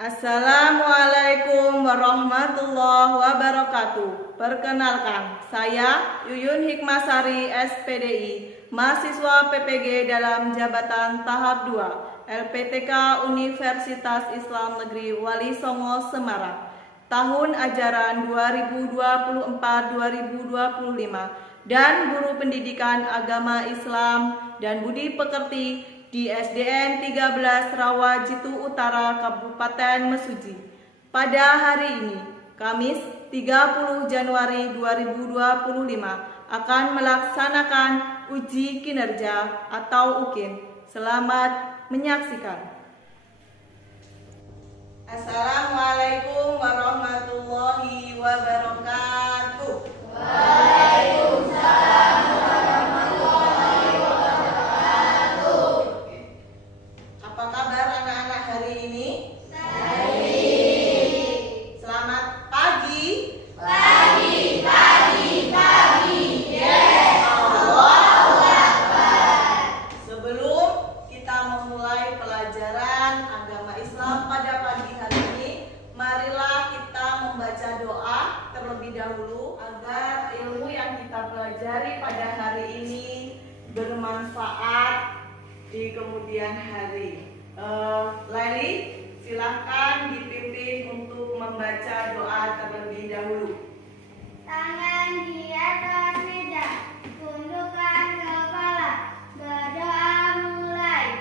Assalamualaikum warahmatullahi wabarakatuh. Perkenalkan, saya Yuyun Hikmasari SPDI, mahasiswa PPG dalam jabatan tahap 2 LPTK Universitas Islam Negeri Wali Songo Semarang, tahun ajaran 2024-2025 dan guru pendidikan agama Islam dan budi pekerti di SDN 13 Rawajitu Utara, Kabupaten Mesuji. Pada hari ini, Kamis 30 Januari 2025, akan melaksanakan uji kinerja atau UKIN. Selamat menyaksikan. Assalamualaikum warahmatullahi wabarakatuh. Waalaikumsalam. Apa kabar anak-anak hari ini? Baik. Selamat pagi. Pagi. Yes. Allahu Akbar. Sebelum kita memulai pelajaran agama Islam pada pagi hari ini, marilah kita membaca doa terlebih dahulu agar ilmu yang kita pelajari pada hari ini bermanfaat di kemudian hari. Lali, silahkan dipimpin untuk membaca doa terlebih dahulu. Tangan di atas meja, tundukkan kepala, berdoa mulai.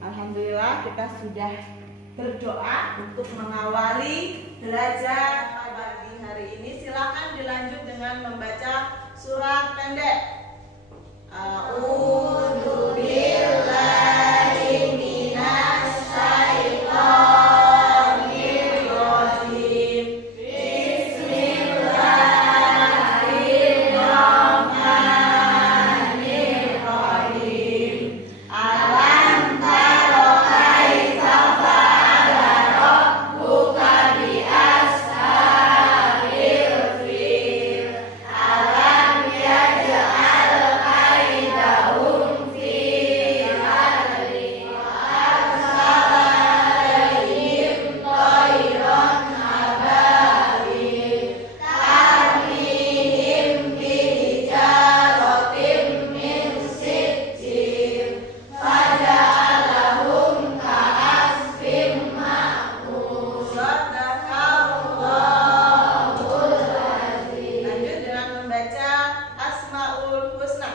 Alhamdulillah kita sudah berdoa untuk mengawali belajar pagi hari ini. Silakan dilanjut dengan membaca surat pendek. A'udzu billahi minas syaitonir rajim. Bismillahirrahmanirrahim. Alam taro kaifa fa'ala rabbuka bi ashabil fil. Alam yaj'al kaidahum fi hadri wa arsala alaihim tayran ababil tarmihim bihijaratin min sijil faja'alahum ka'asfin ma'kul. Sadaqallahul azim. Lanjut dengan membaca Asmaul Husna.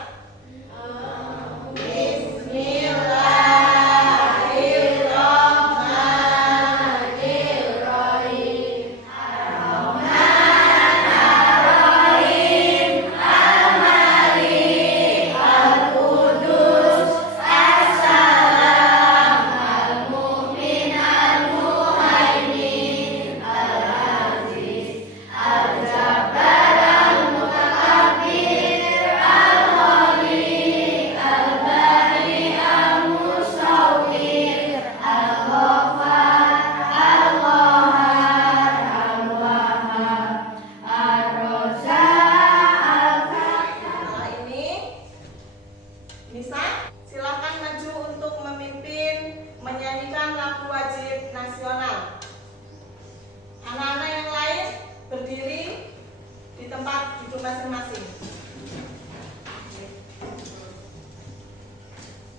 Bismillahirrahmanirrahim. Ar-Rahman, Ar-Rahim, Al-Malik, Al-Qudus, As-Salam, Al-Mu'min, Al-Muhaimin, Al-Aziz, Al-Jabbar, Al-Mutakabbir, Al-Ghani, Al-Bani, Al-Musawwir, Al-Ghaffar, Al-Qahhar, Al-Wahhab, Ar-Razzaq, Al-Fatih. Setelah ini, Nisa, silakan maju untuk memimpin menyanyikan lagu wajib nasional. Anak-anak yang lain berdiri di tempat duduk masing-masing.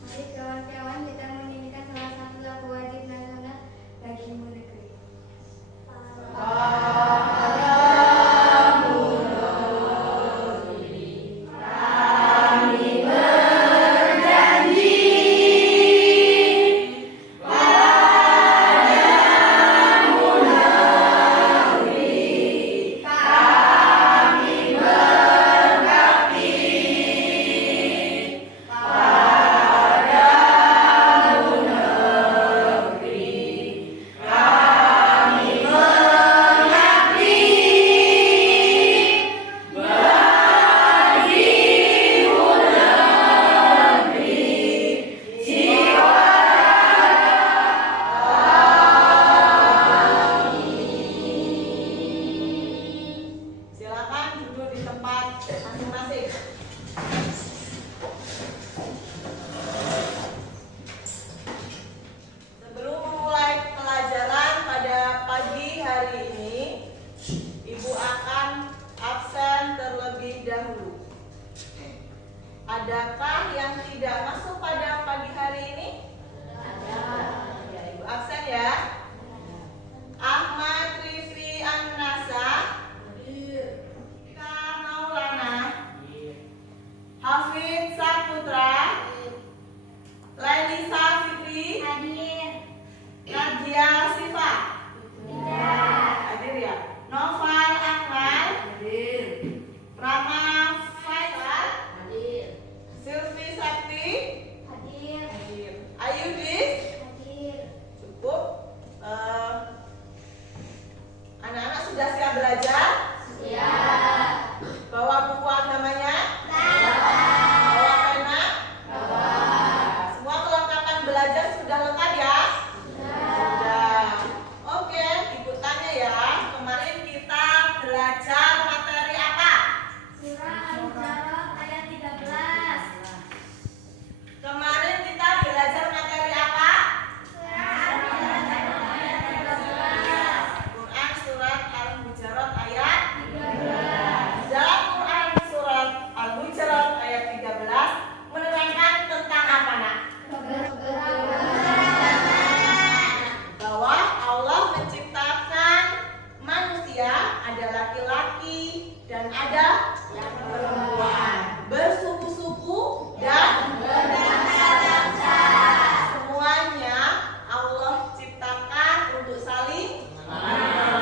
Mari kawan-kawan kita menyanyikan salah satu lagu wajib nasional bagimu negeri. Kami berjanji pada Adakah yang tidak masuk pada pagi hari ini? Ada. Ya, Ibu absen ya. Ahmad Rifri An-Nasa, Ika Maulana, Hafid Saputra, Lailisa Fitri, Nadia Sifa, hadir ya. Noval Akmal, Rama Faisal, Silvi Sakti, Ayudis, cukup. Anak-anak sudah siap belajar? Bawa buku agamanya? Bawa pena? Semua kelengkapan belajar sudah lengkap ya? Sudah. Oke, Ibu tanya ya. Kemarin kita belajar materi apa? Kemarin kita belajar materi apa? Quran surat Al-Hujurat ayat 13. Dalam Quran surat Al-Hujurat ayat 13 menerangkan tentang apa, Nak? Bahwa Allah menciptakan manusia, ada laki-laki dan ada perempuan, bersuku-suku dan berbangsa. Semuanya Allah ciptakan untuk saling mengenal.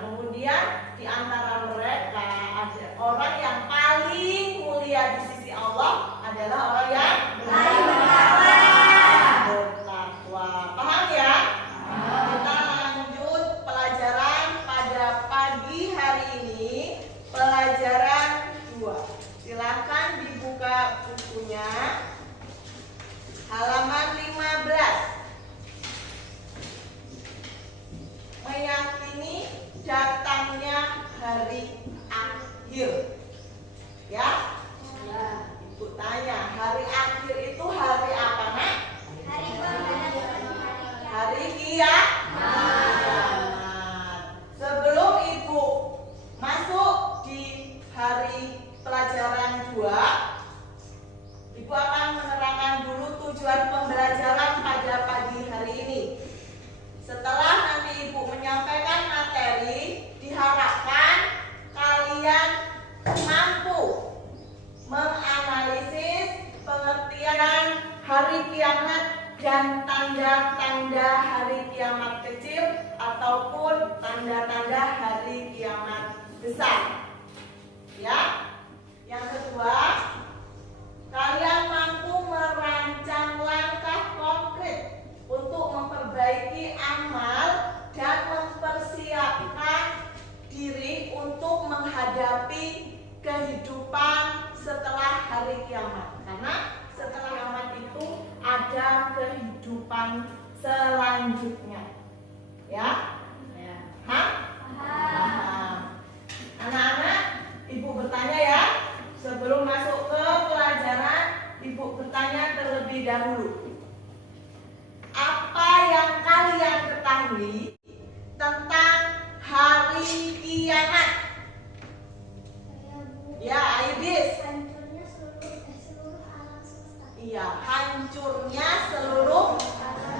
Kemudian di antara mereka ada orang yang paling mulia di sisi Allah adalah orang yang bertakwa. Paham ya? Kita lanjut pelajaran pada pagi hari ini, pelajaran 2. Silakan dibuka bukunya, halaman 15. Meyakini datangnya hari akhir. Ya? Ibu tanya, hari akhir itu hari apa, Nak? Hari kiamat. Sebelum Ibu masuk di hari pelajaran 2, Ibu akan menerangkan dulu tujuan pembelajaran pada pagi hari ini. Setelah nanti Ibu menyampaikan materi, diharapkan kalian mampu menganalisis pengertian hari kiamat dan tanda-tanda hari kiamat kecil ataupun tanda-tanda hari kiamat besar. Ya. Yang kedua, kalian mampu merancang langkah konkret untuk memperbaiki amal dan mempersiapkan diri untuk menghadapi kehidupan setelah hari kiamat. Karena setelah kiamat itu ada kehidupan selanjutnya. Ya? Hah? Anak-anak, Ibu bertanya ya. Sebelum masuk ke pelajaran, Ibu bertanya terlebih dahulu. Apa yang kalian ketahui tentang hari kiamat? Ya, Ayudis. Iya, hancurnya seluruh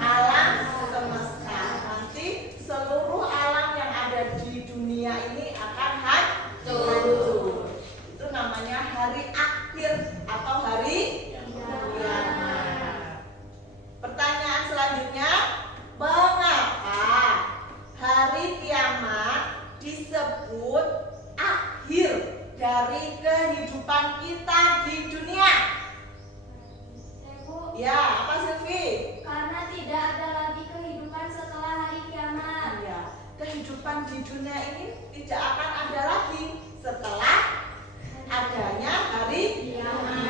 alam semesta. Nanti seluruh alam yang ada di dunia ini akan hancur. Itu namanya hari akhir atau hari kiamat. Pertanyaan selanjutnya, mengapa hari kiamat disebut akhir dari kehidupan kita di dunia? Ya, apa Silvi? Karena tidak ada lagi kehidupan setelah hari kiamat. Ya, kehidupan di dunia ini tidak akan ada lagi setelah adanya hari kiamat.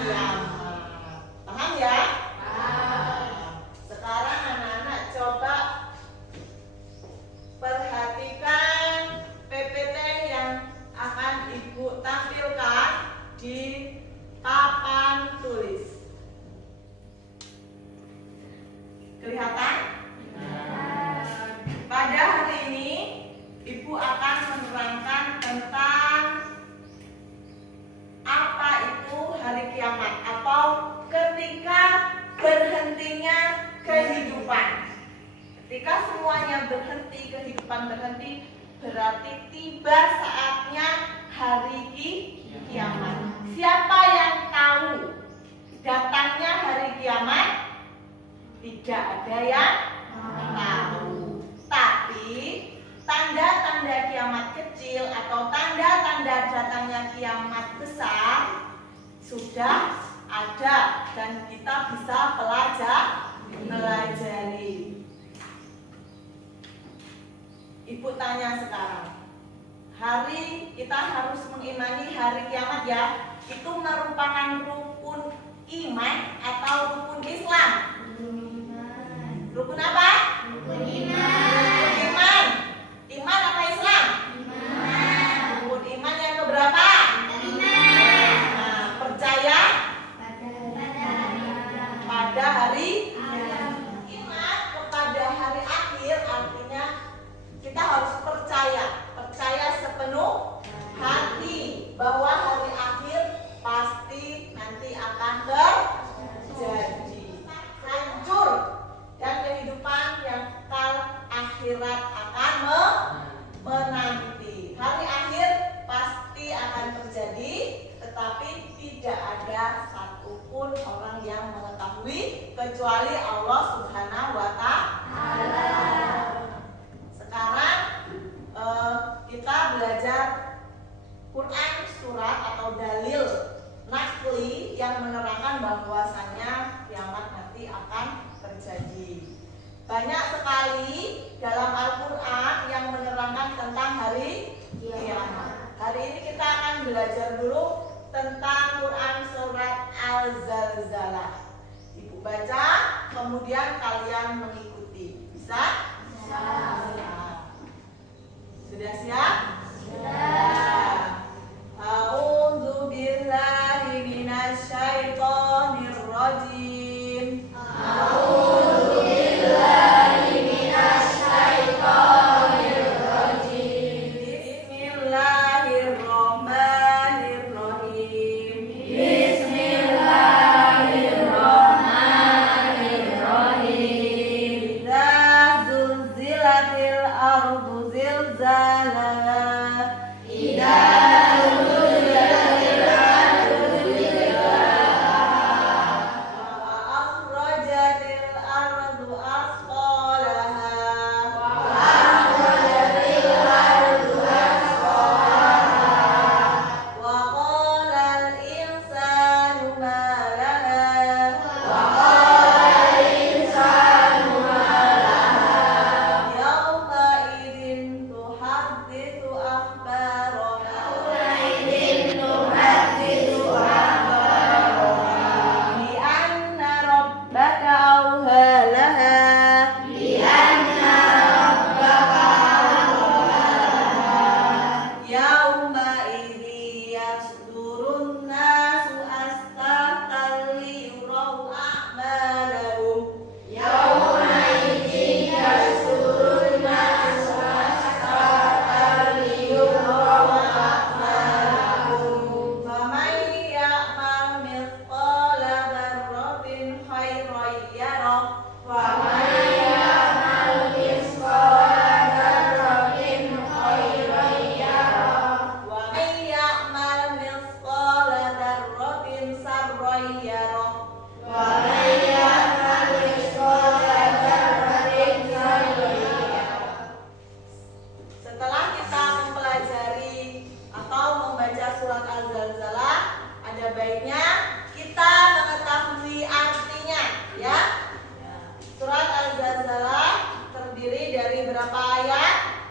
Paham ya? Sekarang anak-anak coba perhatikan PPT yang akan Ibu tampilkan di papan tulis. Kelihatan? Pada hari ini Ibu akan menerangkan tentang apa itu hari kiamat atau ketika berhentinya kehidupan. Ketika semuanya berhenti, kehidupan berhenti, berarti tiba saatnya hari kiamat. Siapa yang tahu datangnya hari kiamat? Tidak ada yang tahu. Tapi tanda-tanda kiamat kecil atau tanda-tanda datangnya kiamat besar sudah ada dan kita bisa pelajari. Ibu tanya sekarang, kita harus mengimani hari kiamat ya. Itu merupakan rukun iman atau rukun Islam? Rukun apa? Rukun iman. Rukun iman. Iman apa Islam? Iman. Rukun iman yang keberapa? Iman. Nah, percaya pada hari iman kepada hari akhir, artinya kita harus percaya sepenuh hati bahwa hari akhir pasti nanti akan terjadi. Hancur dan kehidupan yang kekal akhirat akan menanti. Hari akhir pasti akan terjadi, tetapi tidak ada satupun orang yang mengetahui kecuali Allah Subhanahu wa Ta'ala. Sekarang kita belajar Quran surat atau dalil nakli yang menerangkan bahwasannya kiamat nanti akan terjadi. Banyak sekali dalam Al-Quran yang menerangkan tentang hari kiamat. Hari ini kita akan belajar dulu tentang Quran surat Al-Zalzalah. Ibu baca, kemudian kalian mengikuti. Bisa? Bisa. Sudah siap? Sudah. A'udzu billahi minasy syaithanir rajim. A'udzu billahi minasy syaithanir rajim. Bismillahirrahmanirrahim. Bismillahirrahmanirrahim. Idza zulzilatil ardu zilzalaha. Idza zulzilatil ardu zilzalaha. Wa akhrajatil ardu asqalaha. Wa akhrajatil ardu asqalaha. Wa qalal insanu ma laha. Wa qalal insanu ma laha. Yawma idzin tuhadditsu akhbaraha. Bi anna rabbaka awha laha. Yauma idzi yasdurun nasu astaqal liyuraw a'malahum. Yauma idzi yasdurun nasu astaqal liyuraw a'malahum. Faman ya'mal mithqala dzarratin khairan yarah. Faman ya'mal mithqala dzarratin khairan yarah. Wa man ya'mal mithqala dzarratin sharran yarah. Wa man ya'mal mithqala dzarratin sharran yarah. Setelah kita mempelajari atau membaca surat Al-Zalzalah, ada baiknya kita mengetahui artinya, ya. Surat Al-Zalzalah terdiri dari berapa ayat?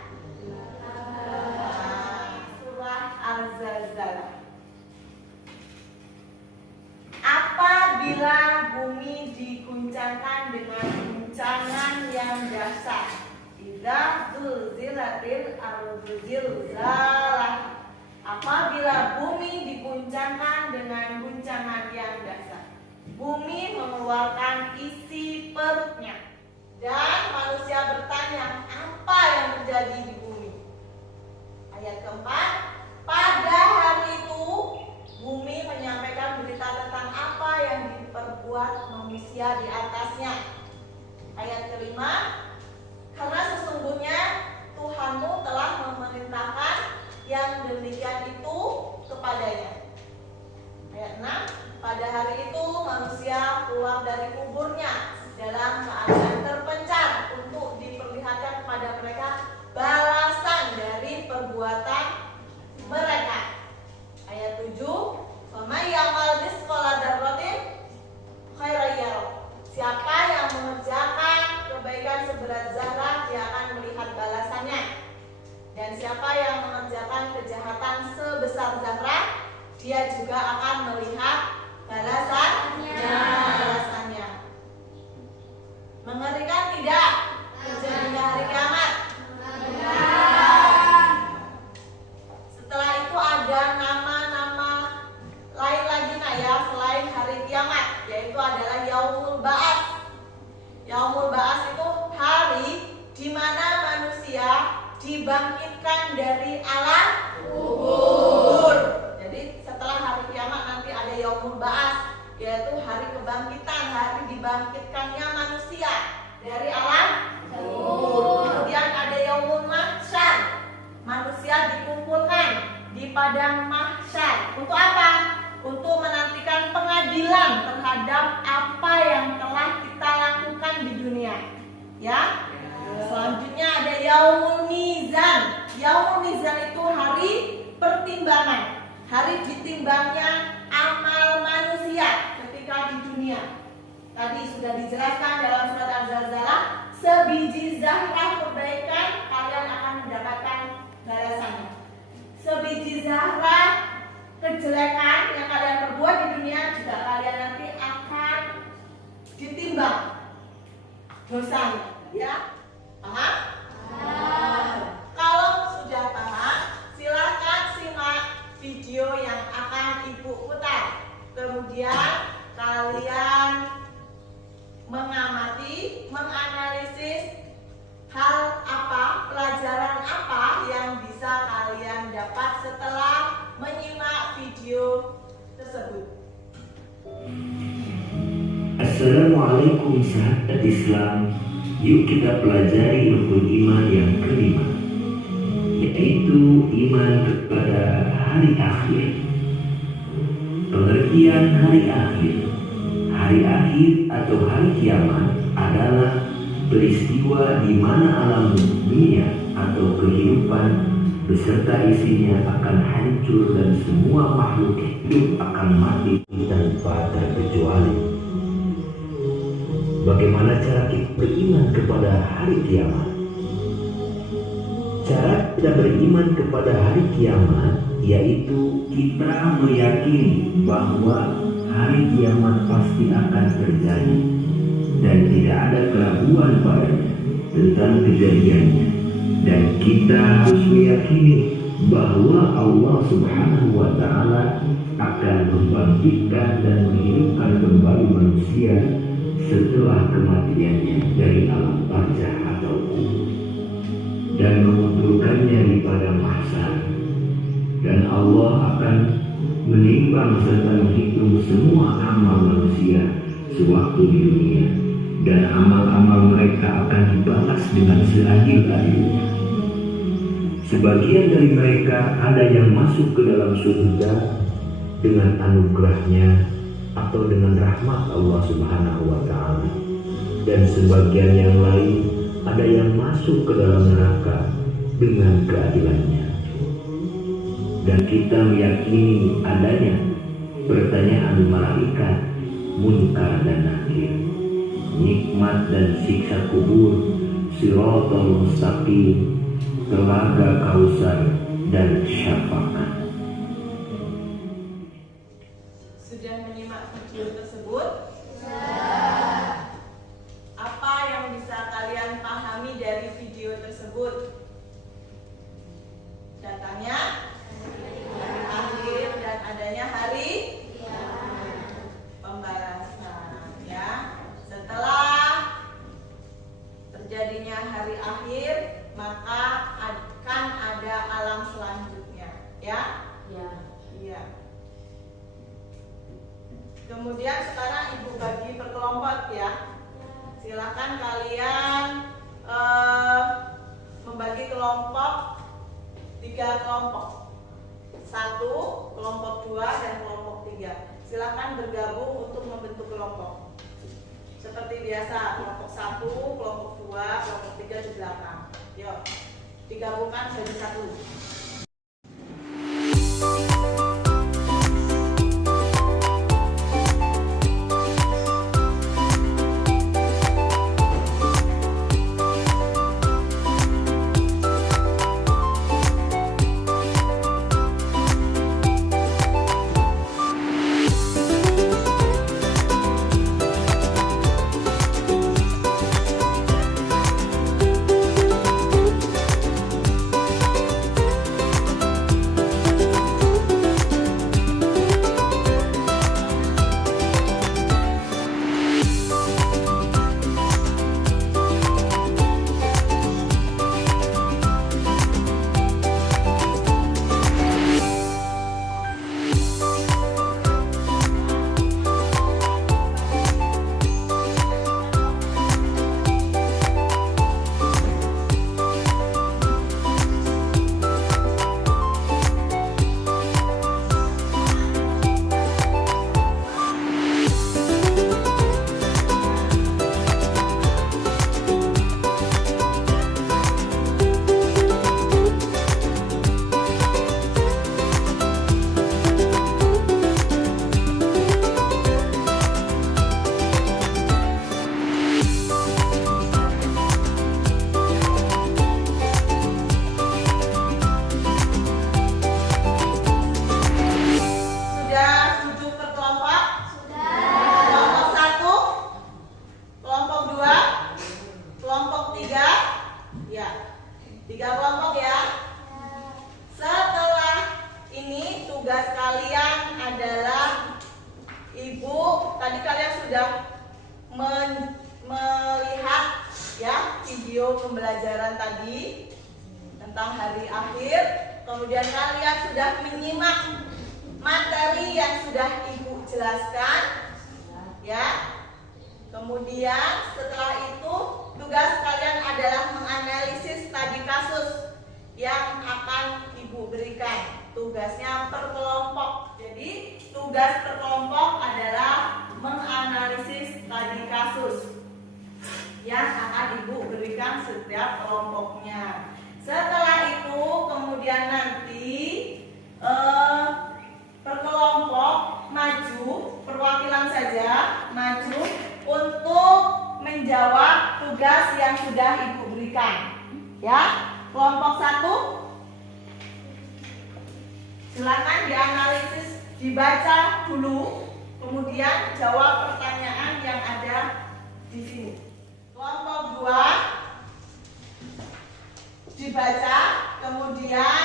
Surat Al-Zalzalah. Apabila bumi diguncangkan dengan guncangan yang dahsyat. Idza zulzilatil ardu zilzalaha. Apabila bumi diguncangkan dengan guncangan yang dahsyat. Bumi mengeluarkan isi perutnya. Dan manusia bertanya, apa yang terjadi di bumi? Ayat keempat, pada hari itu bumi menyampaikan berita tentang di atasnya. Ayat kelima, karena sesungguhnya Tuhanmu telah memerintahkan yang demikian itu kepadanya. Ayat 6, pada hari itu manusia keluar dari kuburnya dalam keadaan terpencar untuk diperlihatkan kepada mereka balasan dari perbuatan mereka. Ayat 7, "Faman ya'mal mithqala dzarratin khairan yarah." Siapa yang mengerjakan kebaikan seberat zarah, dia akan melihat balasannya. Dan siapa yang mengerjakan kejahatan sebesar zarah, dia juga akan melihat balasannya. Mengerikan tidak terjadinya hari kiamat? Setelah itu ada nama-nama lain lagi selain hari kiamat, yaitu adalah Yaumul Ba'ats. Yaumul Ba'ats itu hari di mana manusia dibangkitkan dari alam kubur. Jadi setelah hari kiamat nanti ada Yaumul Ba'ats, yaitu hari kebangkitan, hari dibangkitkannya manusia dari alam kubur. Kemudian ada Yaumul Mahsyar, manusia dikumpulkan di padang mahsyar. Untuk apa? Untuk menantikan pengadilan terhadap apa yang telah kita lakukan di dunia. Ya. Selanjutnya ada Yaumul Mizan. Yaumul Mizan itu hari pertimbangan, hari ditimbangnya amal manusia ketika di dunia. Tadi sudah dijelaskan dalam surat Az-Zalzalah, sebiji zahrah kebaikan kalian akan mendapatkan balasannya. Sebiji zahrah kejelekan yang kalian perbuat di dunia juga kalian nanti akan ditimbang dosanya. Ya, paham? Kalau sudah paham, silakan simak video yang akan Ibu putar. Kemudian kalian mengamati, menganalisis hal apa, pelajaran apa yang bisa kalian dapat setelah menyimak video tersebut. Assalamualaikum sahabat Islam. Yuk kita pelajari rukun iman yang kelima, yaitu iman kepada hari akhir. Pengertian hari akhir. Hari akhir atau hari kiamat adalah peristiwa di mana alam dunia atau kehidupan beserta isinya akan hancur dan semua makhluk hidup akan mati tanpa terkecuali. Bagaimana cara kita beriman kepada hari kiamat? Cara kita beriman kepada hari kiamat yaitu kita meyakini bahwa hari kiamat pasti akan terjadi dan tidak ada keraguan padanya tentang kejadiannya. Dan kita harus meyakini bahwa Allah Subhanahu wa Ta'ala akan membangkitkan dan menghidupkan kembali manusia setelah kematiannya dari alam barzah atau kubur dan mengumpulkannya di padang mahsyar. Dan Allah akan menimbang serta menghitung semua amal manusia sewaktu di dunia, dan amal-amal mereka akan dibalas dengan seadil-adilnya. Sebagian dari mereka ada yang masuk ke dalam surga dengan anugerahnya atau dengan rahmat Allah Subhanahu wa Ta'ala, dan sebagian yang lain ada yang masuk ke dalam neraka dengan keadilannya. Dan kita meyakini adanya pertanyaan malaikat Munkar dan Nakir, nikmat dan siksa kubur, Shiratal Mustaqim, telaga Kausar, dan syafaat. Sudah menyimak video tersebut? Apa yang bisa kalian pahami dari video tersebut? Datangnya hari akhir dan adanya hari pembalasan, ya. Setelah terjadinya hari akhir, maka akan ada alam selanjutnya, ya? Iya. Kemudian sekarang Ibu bagi per kelompok ya. Silakan kalian membagi kelompok 3 kelompok. 1, kelompok 2, dan kelompok 3. Silakan bergabung untuk membentuk kelompok. Seperti biasa, kelompok 1, kelompok 2, kelompok 3 di belakang. Yuk, digabungkan jadi 1. Melihat ya video pembelajaran tadi tentang hari akhir, kemudian kalian sudah menyimak materi yang sudah Ibu jelaskan ya. Kemudian setelah itu tugas kalian adalah menganalisis studi kasus yang akan Ibu berikan. Tugasnya per kelompok. Jadi tugas per kelompok adalah menganalisis studi kasus yang akan Ibu berikan setiap kelompoknya. Setelah itu kemudian nanti per kelompok maju, perwakilan saja maju untuk menjawab tugas yang sudah Ibu berikan. Ya, kelompok 1 silakan dianalisis, dibaca dulu, kemudian jawab pertanyaan yang ada di sini. Kelompok 2 dibaca, kemudian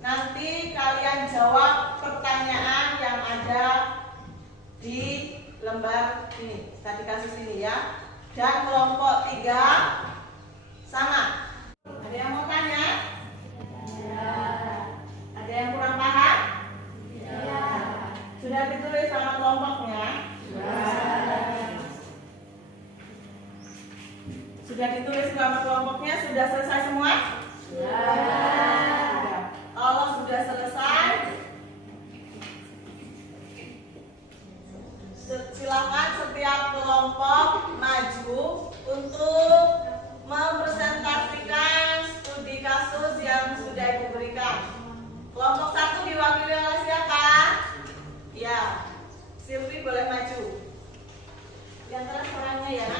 nanti kalian jawab pertanyaan yang ada di lembar ini, studi kasus ini ya. Dan kelompok 3 sama. Ada yang mau tanya? Ya. Ada yang kurang paham? Ya. Sudah ditulis sama kelompoknya? Sudah ditulis sama kelompoknya? Sudah selesai semua? Sudah. Kalau sudah selesai, silakan setiap kelompok maju untuk mempresentasikan studi kasus yang sudah Ibu berikan. Kelompok 1 diwakili oleh siapa? Ya, Silvi boleh maju. Yang keras orangnya ya.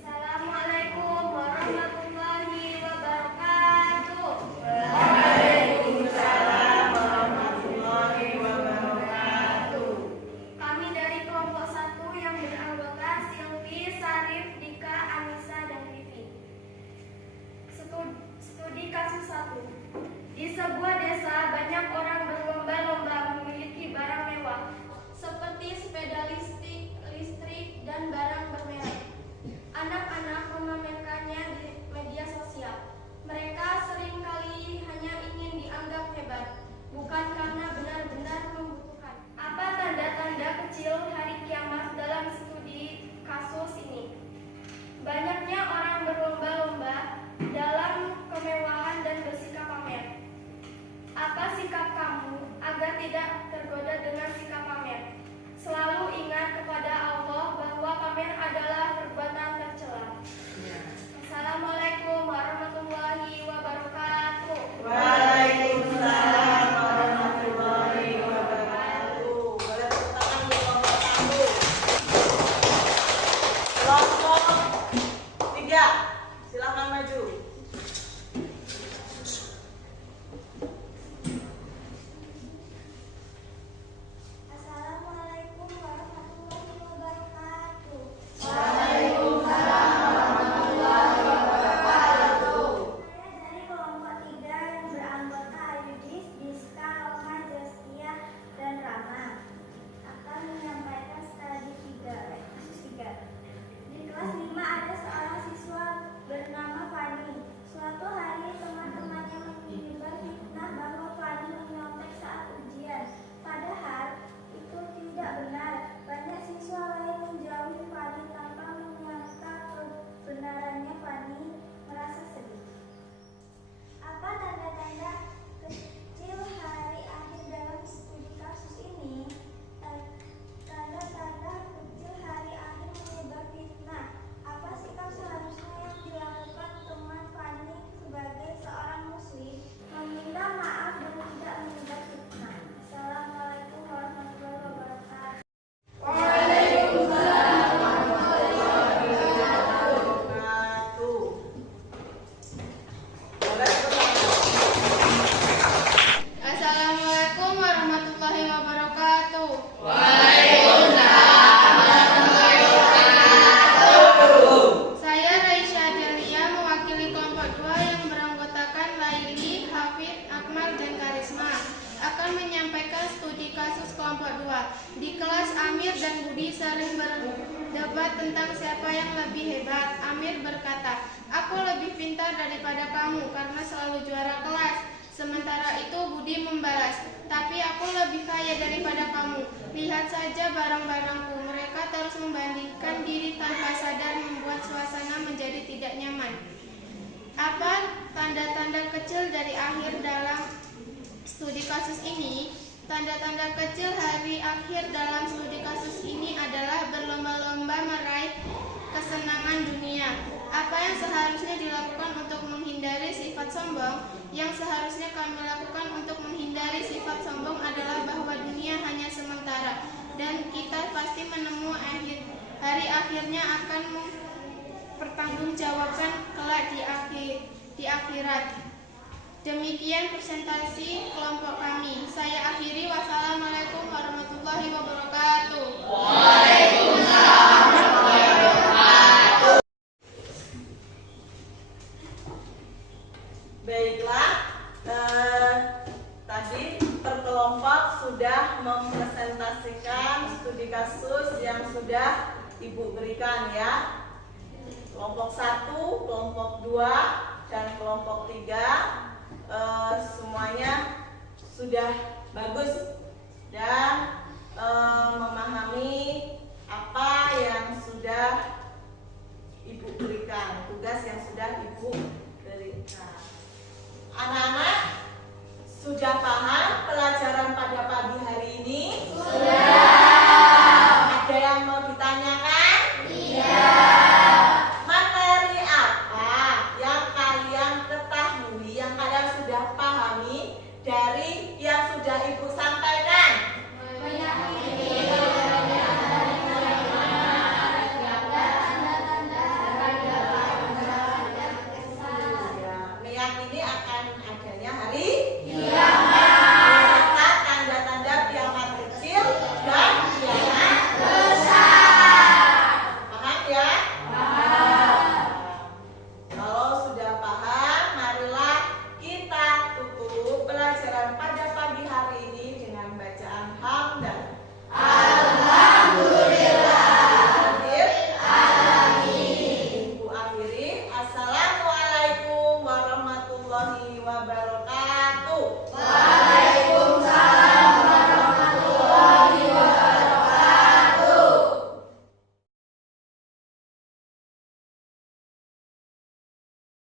Assalamualaikum warahmatullahi wabarakatuh. Waalaikumsalam warahmatullahi wabarakatuh. Kami dari kelompok 1 yang beranggota Silvi, Sarif, Dika, Anissa, dan Vivi. Studi kasus 1. Di sebuah desa banyak orang berlomba-lomba memiliki barang mewah seperti sepeda tidak tergoda dengan sikap pamer. Selalu ingat kepada Allah bahwa pamer adalah perbuatan tercela. Assalamualaikum warahmatullahi wabarakatuh. Waalaikumsalam warahmatullahi wabarakatuh. Boleh tepuk tangan untuk kelompok 1. Kelompok 3, silakan maju. Assalamualaikum warahmatullahi wabarakatuh. Saya dari kelompok 3 yang beranggota Ayudis, Diska, Roma, Jastia, dan Rama akan menyampaikan studi 3, kasus 3. Di kelas 5 ada seorang siswa bernama Fani. Suatu hari teman-temannya menyebar fitnah bahwa Fani menyontek saat ujian. Padahal itu tidak benar. Banyak siswa lain menjauhi Fani tanpa menyangka kebenarannya. Fani merasa sedih. Apa tanda-tanda kecil hari akhir dalam studi kasus ini? Tanda-tanda kecil hari akhir menyebar fitnah. Apa sikap seharusnya yang dilakukan teman Fani sebagai seorang muslim? Meminta maaf dan tidak menyebar fitnah. Assalamualaikum warahmatullahi wabarakatuh. Assalamualaikum warahmatullahi wabarakatuh. Saya Raisya Delia mewakili kelompok 2 yang beranggotakan Laili, Hafid, Akmal, dan Karisma akan menyampaikan studi kasus kelompok 2. Di kelas Amir dan Budi sering berdebat tentang siapa yang lebih hebat. Amir berkata, "Aku lebih pintar daripada kamu karena selalu juara kelas." Sementara itu Budi membalas, "Tapi aku lebih kaya daripada kamu. Lihat saja barang-barangku." Mereka terus membandingkan diri tanpa sadar, membuat suasana menjadi tidak nyaman. Apa tanda-tanda kecil dari akhir dalam studi kasus ini? Tanda-tanda kecil hari akhir dalam studi kasus ini adalah berlomba-lomba meraih kesenangan dunia. Apa yang seharusnya dilakukan untuk menghindari sifat sombong? Yang seharusnya kami lakukan untuk menghindari sifat sombong adalah bahwa dunia hanya sementara dan kita pasti menemui hari akhirnya akan mempertanggungjawabkan kelak di akhirat. Demikian presentasi kelompok kami. Saya akhiri. Wassalamualaikum warahmatullahi wabarakatuh. Baiklah, tadi per kelompok sudah mempresentasikan studi kasus yang sudah Ibu berikan ya. Kelompok 1, kelompok 2, dan kelompok 3 semuanya sudah bagus dan memahami apa yang sudah Ibu berikan, tugas yang sudah Ibu berikan. Anak-anak sudah paham pelajaran pada pagi hari ini? Sudah. Ada yang mau ditanyakan? Iya. Materi apa yang kalian ketahui, yang kalian sudah pahami dari yang sudah Ibu sampaikan? Menyakiti